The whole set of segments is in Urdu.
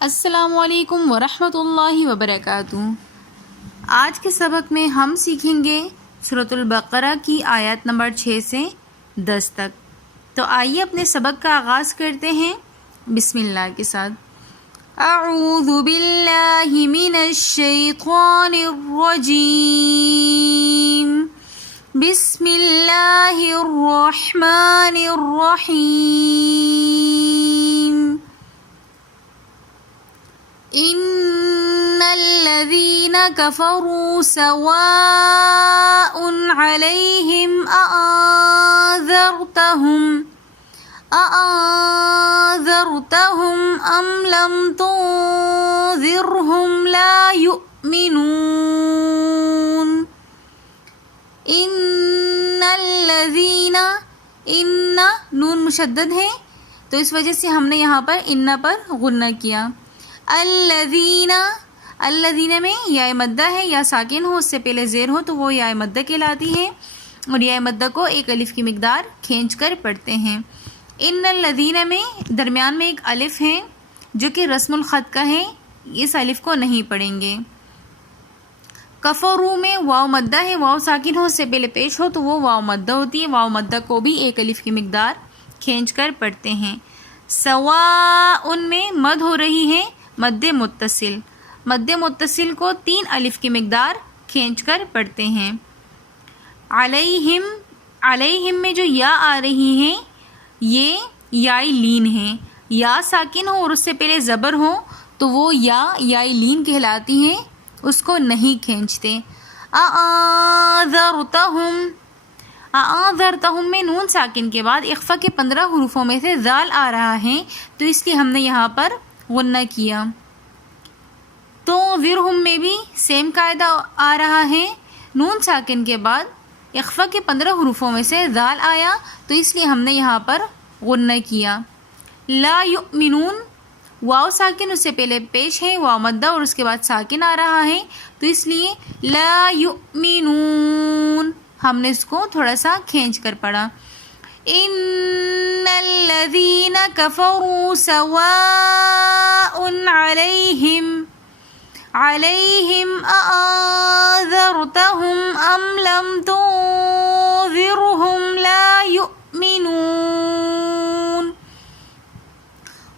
السلام علیکم ورحمۃ اللہ وبرکاتہ۔ آج کے سبق میں ہم سیکھیں گے سورۃ البقرہ کی آیات نمبر 6 سے 10 تک۔ تو آئیے اپنے سبق کا آغاز کرتے ہیں بسم اللہ کے ساتھ۔ اعوذ باللہ من الشیطان الرجیم، بسم اللہ الرحمن الرحیم۔ ان الذين كفروا سواء عليهم أأنذرتهم أم لم تنذرهم لا يؤمنون۔ ان الذين، ان نون مشدد ہے تو اس وجہ سے ہم نے یہاں پر ان پر غنہ کیا۔ الذین، الذین میں یا مدہ ہے یا ساکن ہو، اس سے پہلے زیر ہو تو وہ یا مدہ کہلاتی ہے، اور یا مدہ کو ایک الف کی مقدار کھینچ کر پڑھتے ہیں۔ ان الذین میں درمیان میں ایک الف ہے جو کہ رسم الخط کا ہے، اس الف کو نہیں پڑھیں گے۔ کفروا میں واو مدہ ہے، واو ساکن ہو، اس سے پہلے پیش ہو تو وہ واو مدہ ہوتی ہے، واو مدہ کو بھی ایک الف کی مقدار کھینچ کر پڑھتے ہیں۔ سواء میں مد ہو رہی ہے، مد متصل، مد متصل کو 3 الف کی مقدار کھینچ کر پڑھتے ہیں۔ علیہم، علیہم میں جو یا آ رہی ہیں یہ یائی لین ہے، یا ساکن ہو اور اس سے پہلے زبر ہو تو وہ یائی لین کہلاتی ہیں، اس کو نہیں کھینچتے۔ اعاذرتہم، اعاذرتہم میں نون ساکن کے بعد اخفا کے 15 حروفوں میں سے ذال آ رہا ہے تو اس لیے ہم نے یہاں پر غنہ کیا۔ تو ورہم میں بھی سیم قاعدہ آ رہا ہے، نون ساکن کے بعد اخفا کے 15 حروفوں میں سے ذال آیا تو اس لیے ہم نے یہاں پر غنہ کیا۔ لا یؤمنون، واو ساکن اس سے پہلے پیش ہے، واو مدہ اور اس کے بعد ساکن آ رہا ہے تو اس لیے لا یؤمنون ہم نے اس کو تھوڑا سا کھینچ کر پڑھا۔ ان الذین کفروا سواء علیہم اانذرتہم ام لم تنذرہم لا یؤمنون۔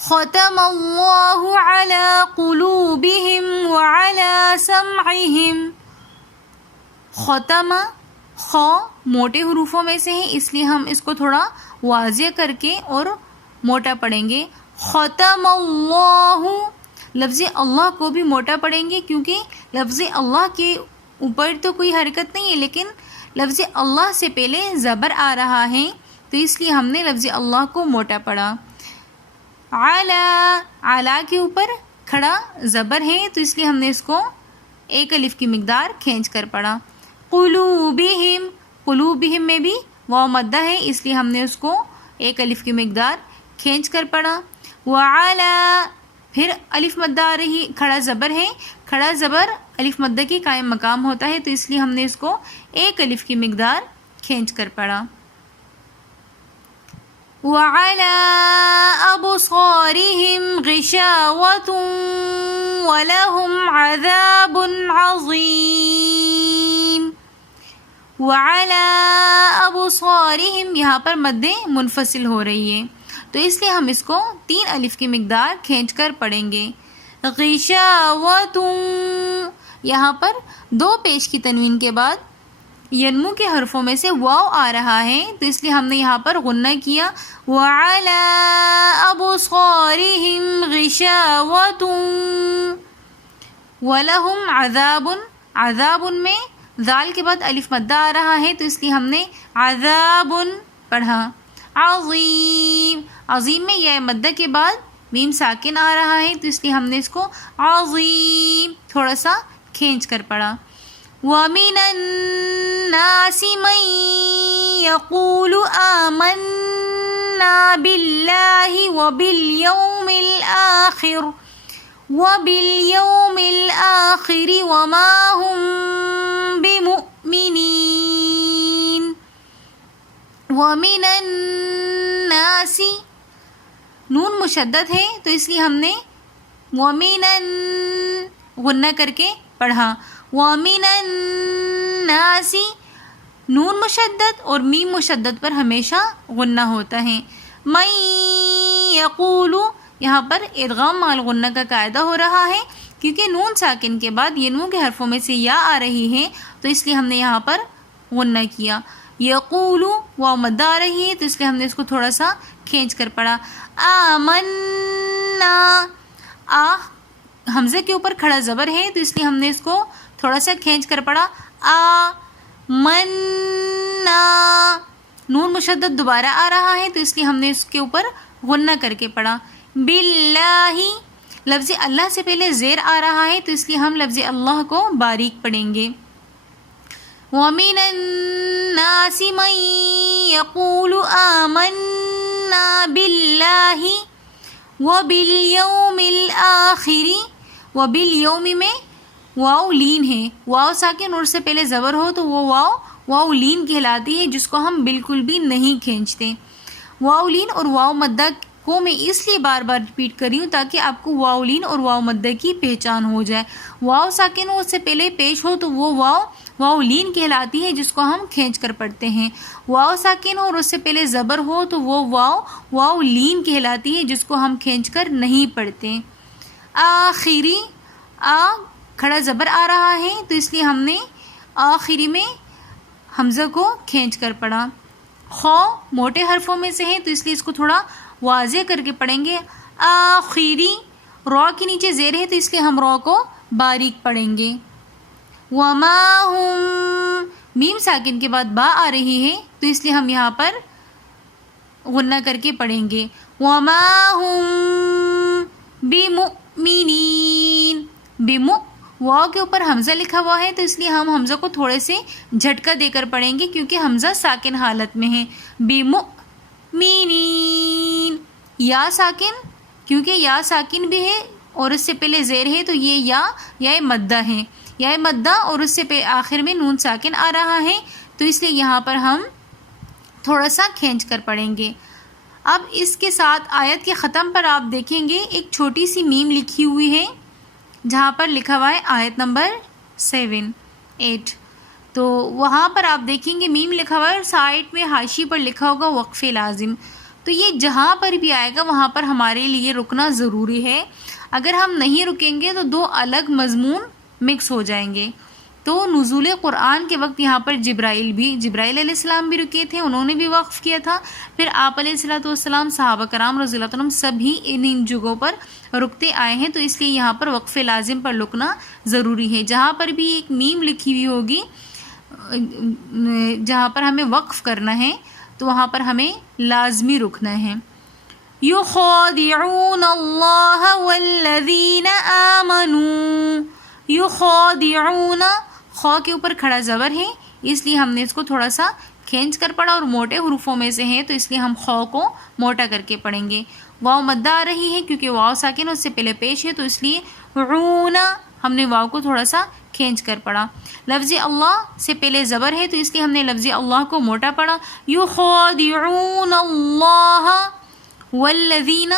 ختم اللہ علی قلوبہم وعلی سمعہم۔ ختم، خو موٹے حروفوں میں سے ہے اس لیے ہم اس کو تھوڑا واضح کر کے اور موٹا پڑھیں گے۔ ختم اللہ، لفظ اللہ کو بھی موٹا پڑھیں گے کیونکہ لفظ اللہ کے اوپر تو کوئی حرکت نہیں ہے، لیکن لفظ اللہ سے پہلے زبر آ رہا ہے تو اس لیے ہم نے لفظ اللہ کو موٹا پڑھا۔ علی، علی کے اوپر کھڑا زبر ہے تو اس لیے ہم نے اس کو ایک الف کی مقدار کھینچ کر پڑھا۔ قلوبہم، قلوبہم میں بھی واو مدہ ہے اس لیے ہم نے اس کو ایک الف کی مقدار کھینچ کر پڑھا۔ وعلی، پھر الف مدہ آ رہی، کھڑا زبر ہے، کھڑا زبر الف مدہ کی قائم مقام ہوتا ہے تو اس لیے ہم نے اس کو ایک الف کی مقدار کھینچ کر پڑھا۔ وعلی ابصارہم غشاوۃ ولہم عذاب عظیم۔ وعلی ابصارہم یہاں پر مد منفصل ہو رہی ہے تو اس لیے ہم اس کو 3 الف کی مقدار کھینچ کر پڑھیں گے۔ غشاوۃ، یہاں پر 2 پیش کی تنوین کے بعد ینمو کے حرفوں میں سے واو آ رہا ہے تو اس لیے ہم نے یہاں پر غنہ کیا۔ وعلی ابصارہم غشاوۃ ولہم عذاب، عذاب میں ذال کے بعد الف مدہ آ رہا ہے تو اس لیے ہم نے عذاب پڑھا۔ عظیم، عظیم میں یہ مدہ کے بعد میم ساکن آ رہا ہے تو اس لیے ہم نے اس کو عظیم تھوڑا سا کھینچ کر پڑھا۔ وَمِنَ النَّاسِ مَن يَقُولُ آمَنَّا بِاللَّهِ وَبِالْيَوْمِ الْآخِرِ وَمَا هُمْ بِمُؤْمِنِينَ۔ وَمِنَ النَّاسِ، نون مشدد ہے تو اس لیے ہم نے غنہ کر کے پڑھا. وَمِنَ النَّاسِ نون مشدد اور میم مشدد پر ہمیشہ غنہ ہوتا ہے. مَن یقول یہاں پر ادغام مع الغنہ کا قاعدہ ہو رہا ہے کیونکہ نون ساکن کے بعد یہ نون کے حرفوں میں سے یا آ رہی ہے تو اس لیے ہم نے یہاں پر غنہ کیا. یقول واو مدہ آ رہی ہے تو اس لیے ہم نے اس کو تھوڑا سا کھینچ کر پڑھا. آمنا حمزے کے اوپر کھڑا زبر ہے تو اس لیے ہم نے اس کو تھوڑا سا کھینچ کر پڑھا. منا نون مشدد دوبارہ آ رہا ہے تو اس لیے ہم نے اس کے اوپر غنہ کر کے پڑھا. باللہ لفظ اللہ سے پہلے زیر آ رہا ہے تو اس لیے ہم لفظ اللہ کو باریک پڑھیں گے. وَمِنَ النَّاسِ مَن يَقُولُ آمَنَّا بِاللَّهِ وَبِالْيَوْمِ الْآخِرِ. وَبِالْيَوْمِ میں واو لین ہے. واو ساکن اور سے پہلے زبر ہو تو وہ واو لین کہلاتی ہے جس کو ہم بالکل بھی نہیں کھینچتے. واو لین اور واو مدہ کو میں اس لیے بار بار ریپیٹ کر رہی ہوں تاکہ آپ کو واو لین اور واو مدہ کی پہچان ہو جائے. واو ساکن اور سے پہلے پیش ہو تو وہ واو لین کہلاتی ہے جس کو ہم کھینچ کر پڑھتے ہیں. واو ساکن اور اس سے پہلے زبر ہو تو وہ واو لین کہلاتی ہے جس کو ہم کھینچ کر نہیں پڑھتے. آخری کھڑا زبر آ رہا ہے تو اس لیے ہم نے آخری میں حمزہ کو کھینچ کر پڑھا. خو موٹے حرفوں میں سے ہے تو اس لیے اس کو تھوڑا واضح کر کے پڑھیں گے. آخری رو کے نیچے زیر ہے تو اس لیے ہم رو کو باریک پڑھیں گے. وما ہم میم ساکن کے بعد با آ رہی ہے تو اس لیے ہم یہاں پر غنہ کر کے پڑھیں گے. وما ہم بمؤمنین. واو کے اوپر حمزہ لکھا ہوا ہے تو اس لیے ہم حمزہ کو تھوڑے سے جھٹکا دے کر پڑھیں گے کیونکہ حمزہ ساکن حالت میں ہے. بمؤمنین یا ساکن کیونکہ یا ساکن بھی ہے اور اس سے پہلے زیر ہے تو یہ یا مدہ ہے. یا مدہ اور اس سے آخر میں نون ساکن آ رہا ہے تو اس لیے یہاں پر ہم تھوڑا سا کھینچ کر پڑھیں گے. اب اس کے ساتھ آیت کے ختم پر آپ دیکھیں گے ایک چھوٹی سی میم لکھی ہوئی ہے جہاں پر لکھا ہوا ہے آیت نمبر 8. تو وہاں پر آپ دیکھیں گے میم لکھا ہوا ہے اور سائڈ میں حاشی پر لکھا ہوگا وقف لازم. تو یہ جہاں پر بھی آئے گا وہاں پر ہمارے لیے رکنا ضروری ہے. اگر ہم نہیں رکیں گے تو دو الگ مضمون مکس ہو جائیں گے. تو نزول قرآن کے وقت یہاں پر جبرائیل علیہ السلام بھی رکے تھے, انہوں نے بھی وقف کیا تھا. پھر آپ علیہ السلام صحابہ کرام رضی اللہ عنہم سبھی ان جگہوں پر رکتے آئے ہیں تو اس لیے یہاں پر وقف لازم پر رکنا ضروری ہے. جہاں پر بھی ایک میم لکھی ہوئی ہوگی جہاں پر ہمیں وقف کرنا ہے تو وہاں پر ہمیں لازمی رکنا ہے. یخادعون اللہ والذین آمنوا. یخادعون خو کے اوپر کھڑا زبر ہے اس لیے ہم نے اس کو تھوڑا سا کھینچ کر پڑھا اور موٹے حروفوں میں سے ہے تو اس لیے ہم خو کو موٹا کر کے پڑھیں گے. واو مدہ آ رہی ہے کیونکہ واو ساکن اس سے پہلے پیش ہے تو اس لیے عونا ہم نے واو کو تھوڑا سا کھینچ کر پڑھا. لفظ اللہ سے پہلے زبر ہے تو اس لیے ہم نے لفظ اللہ کو موٹا پڑھا. یخادعون اللہ والذین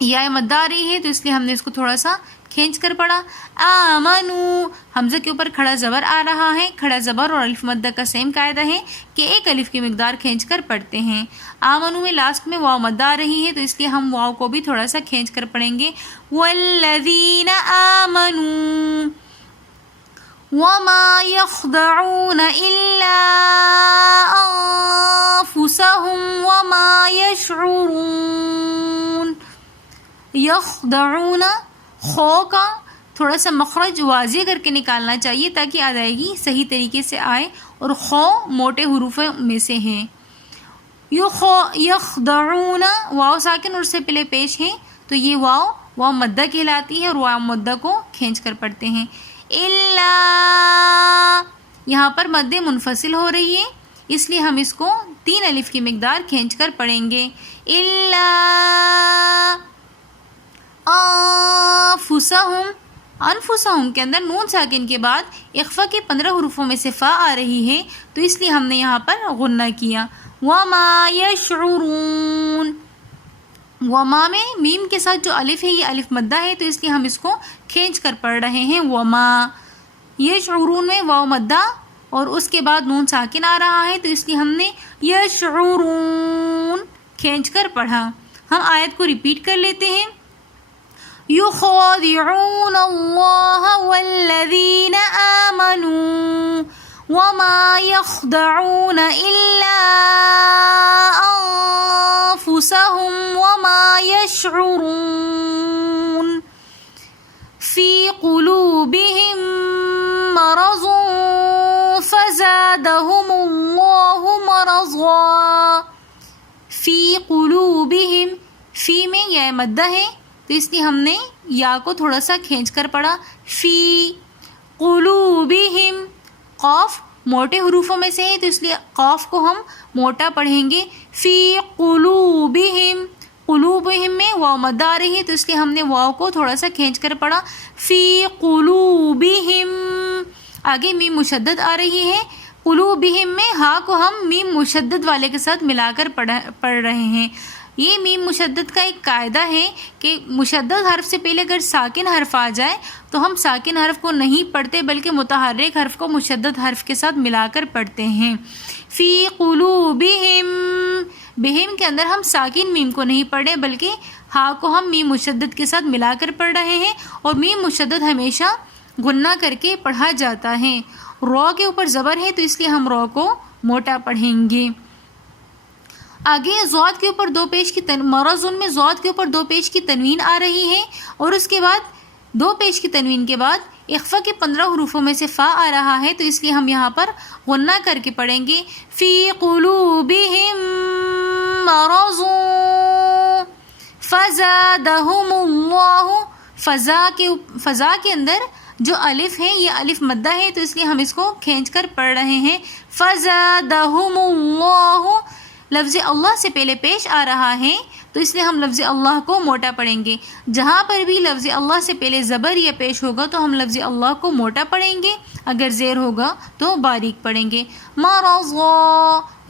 یا مدہ آ رہی ہے تو اس لیے ہم نے اس کو تھوڑا سا کھینچ کر پڑھا. آمنو حمزہ کے اوپر کھڑا زبر آ رہا ہے. کھڑا زبر اور الف مدہ کا سیم قاعدہ ہے کہ ایک الف کی مقدار کھینچ کر پڑھتے ہیں. آمنو میں لاسٹ میں واو مدہ آ رہی ہے تو اس لیے ہم واو کو بھی تھوڑا سا کھینچ کر پڑھیں گے. والذین آمنوا وما يخدعون الا انفسهم وما يشعرون. یخدعون خو کا تھوڑا سا مخرج واضح کر کے نکالنا چاہیے تاکہ ادائیگی صحیح طریقے سے آئے اور خو موٹے حروف میں سے ہیں. یخدعون واو ساکن اور سے پہلے پیش ہے تو یہ واو مدہ کہلاتی ہے اور واو مدہ کو کھینچ کر پڑھتے ہیں. الا یہاں پر مد منفصل ہو رہی ہے اس لیے ہم اس کو 3 الف کی مقدار کھینچ کر پڑھیں گے. الا انفسہم کے اندر نون ساکن کے بعد اخفا کے 15 حروفوں میں سے فا آ رہی ہے تو اس لیے ہم نے یہاں پر غنہ کیا. وما یشعرون وما میں میم کے ساتھ جو الف ہے یہ الف مدہ ہے تو اس لیے ہم اس کو کھینچ کر پڑھ رہے ہیں وما. یشعرون میں واو مدہ اور اس کے بعد نون ساکن آ رہا ہے تو اس لیے ہم نے یشعرون کھینچ کر پڑھا. ہم آیت کو ریپیٹ کر لیتے ہیں. یخادعون اللہ والذین آمنوا وما يخدعون إلا أنفسهم وما يشعرون في قلوبهم مرض فزادهم الله مرضا. في قلوبهم فی میں یا مدہ ہے تو اس لیے ہم نے یا کو تھوڑا سا کھینچ کر پڑھا. فی قلوبہم قاف موٹے حروفوں میں سے ہے تو اس لیے قاف کو ہم موٹا پڑھیں گے. فی قلوبہم قلوبہم میں واو مد آ رہی ہے تو اس لیے ہم نے واو کو تھوڑا سا کھینچ کر پڑھا. فی قلوبہم آگے میم مشدد آ رہی ہے. قلوبہم میں ہا کو ہم میم مشدد والے کے ساتھ ملا کر پڑھ رہے ہیں. یہ میم مشدد کا ایک قاعدہ ہے کہ مشدد حرف سے پہلے اگر ساکن حرف آ جائے تو ہم ساکن حرف کو نہیں پڑھتے بلکہ متحرک حرف کو مشدد حرف کے ساتھ ملا کر پڑھتے ہیں. فی قلوبہم بہم کے اندر ہم ساکن میم کو نہیں پڑھے بلکہ ہا کو ہم میم مشدد کے ساتھ ملا کر پڑھ رہے ہیں اور میم مشدد ہمیشہ غنہ کر کے پڑھا جاتا ہے. رو کے اوپر زبر ہے تو اس لیے ہم رو کو موٹا پڑھیں گے. آگے ضاد کے اوپر دو پیش کی مرضون میں ضاد کے اوپر دو پیش کی تنوین آ رہی ہے اور اس کے بعد دو پیش کی تنوین کے بعد اخفا کے 15 حروفوں میں سے فا آ رہا ہے تو اس لیے ہم یہاں پر غنہ کر کے پڑھیں گے. فی قلوبہم مرض فزادہم اللہ. فضا کے اندر جو الف ہے یہ الف مدہ ہے تو اس لیے ہم اس کو کھینچ کر پڑھ رہے ہیں. فزادہم اللہ لفظ اللہ سے پہلے پیش آ رہا ہے تو اس لیے ہم لفظ اللہ کو موٹا پڑھیں گے. جہاں پر بھی لفظ اللہ سے پہلے زبر یا پیش ہوگا تو ہم لفظ اللہ کو موٹا پڑھیں گے, اگر زیر ہوگا تو باریک پڑھیں گے. مرضا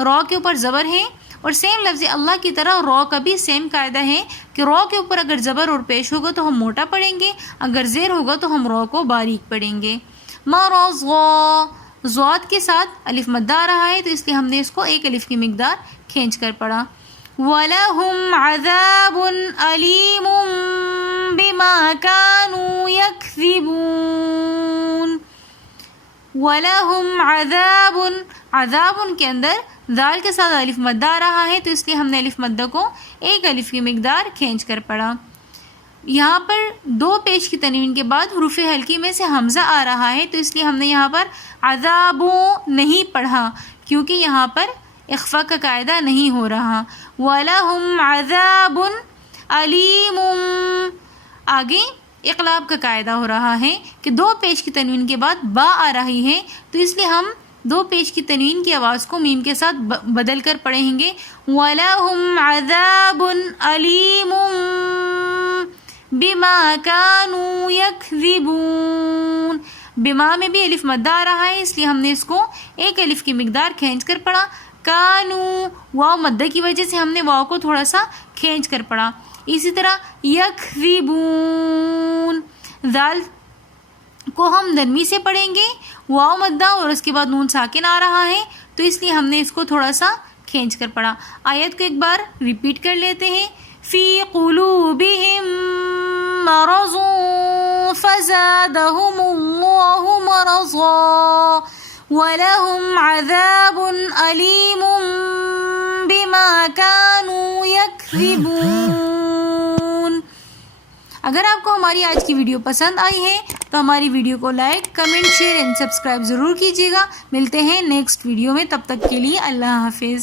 رو کے اوپر زبر ہے اور سیم لفظ اللہ کی طرح رو کا بھی سیم قاعدہ ہے کہ رو کے اوپر اگر زبر اور پیش ہوگا تو ہم موٹا پڑھیں گے, اگر زیر ہوگا تو ہم رو کو باریک پڑھیں گے. مرضا ضاد کے ساتھ الف مد آ رہا ہے تو اس لیے ہم نے اس کو ایک الف کی مقدار کھینچ کر پڑھا. وَلَهُمْ عَذَابٌ أَلِيمٌ بِمَا كَانُوا يَكْذِبُونَ. وَلَهُمْ عَذَابٌ عذاب کے اندر دال کے ساتھ الف مد آ رہا ہے تو اس لیے ہم نے الف مدہ کو ایک الف کی مقدار کھینچ کر پڑھا. یہاں پر دو پیش کی تنوین کے بعد حروف حلقی میں سے حمزہ آ رہا ہے تو اس لیے ہم نے یہاں پر عذابوں نہیں پڑھا کیونکہ یہاں پر اخفا کا قاعدہ نہیں ہو رہا. وَلَهُمْ عَذَابٌ عَلِيمٌ آگے اقلاب کا قاعدہ ہو رہا ہے کہ دو پیش کی تنوین کے بعد با آ رہی ہے تو اس لیے ہم دو پیش کی تنوین کی آواز کو میم کے ساتھ بدل کر پڑھیں گے. وَلَهُمْ عَذَابٌ عَلِيمٌ بِمَا كَانُوا يَكْذِبُونَ. بما میں بھی الف مد آ رہا ہے اس لیے ہم نے اس کو ایک الف کی مقدار کھینچ کر پڑھا. کانو واو مدہ کی وجہ سے ہم نے واو کو تھوڑا سا کھینچ کر پڑھا. اسی طرح یکذبون ذال کو ہم نرمی سے پڑھیں گے, واو مدہ اور اس کے بعد نون ساکن آ رہا ہے تو اس لیے ہم نے اس کو تھوڑا سا کھینچ کر پڑھا. آیت کو ایک بار ریپیٹ کر لیتے ہیں. فی قلوبہم مرض فزادہم اللہ مرضا وَلَهُمْ عَذَابٌ أَلِيمٌ بِمَا كَانُوا يَكْذِبُونَ. اگر آپ کو ہماری آج کی ویڈیو پسند آئی ہے تو ہماری ویڈیو کو like, comment, share and subscribe ضرور کیجیے گا. ملتے ہیں نیکسٹ ویڈیو میں, تب تک کے لیے اللہ حافظ.